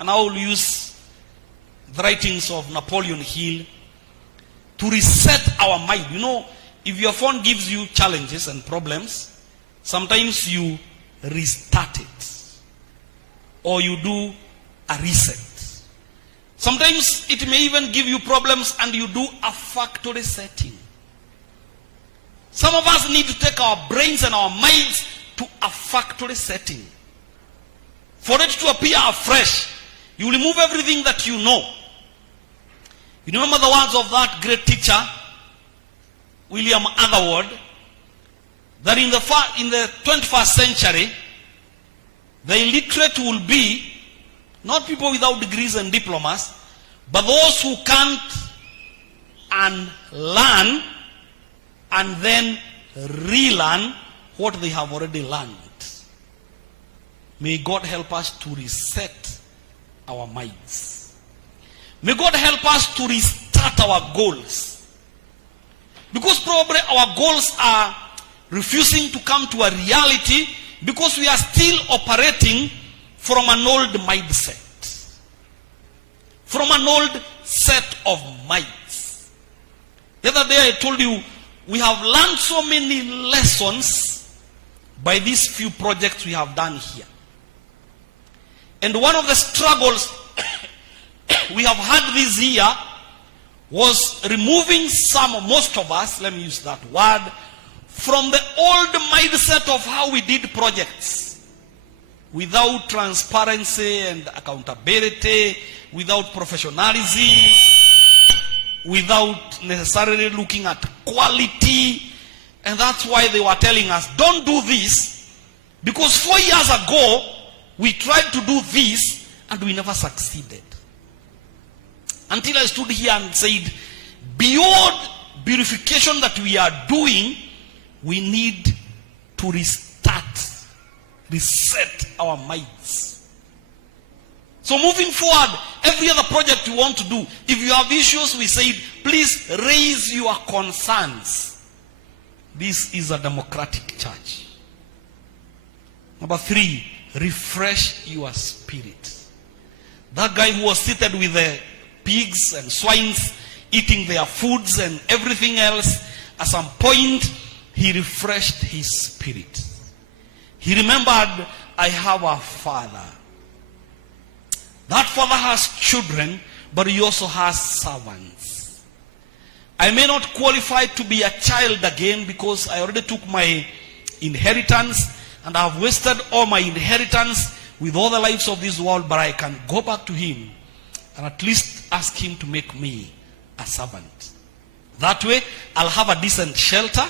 And I will use the writings of Napoleon Hill to reset our mind. You know, if your phone gives you challenges and problems, sometimes you restart it. Or you do a reset. Sometimes it may even give you problems and you do a factory setting. Some of us need to take our brains and our minds to a factory setting. For it to appear afresh, you remove everything that you know. You remember the words of that great teacher, William Otherward, that in the 21st century, the illiterate will be not people without degrees and diplomas, but those who can't unlearn and then relearn what they have already learned. May God help us to reset our minds. May God help us to restart our goals. Because probably our goals are refusing to come to a reality because we are still operating from an old mindset. From an old set of minds. The other day I told you, we have learned so many lessons by these few projects we have done here. And one of the struggles we have had this year was removing most of us, let me use that word, from the old mindset of how we did projects. Without transparency and accountability, without professionalism, without necessarily looking at quality. And that's why they were telling us, don't do this, because 4 years ago, we tried to do this, and we never succeeded. Until I stood here and said, beyond purification that we are doing, we need to reset our minds. So moving forward, every other project we want to do, if you have issues, we say, please raise your concerns. This is a democratic church. Number 3, refresh your spirit. That guy who was seated with the pigs and swines, eating their foods and everything else, at some point, he refreshed his spirit. He remembered, I have a father. That father has children, but he also has servants. I may not qualify to be a child again because I already took my inheritance and I have wasted all my inheritance with all the lives of this world, but I can go back to him and at least ask him to make me a servant. That way, I'll have a decent shelter.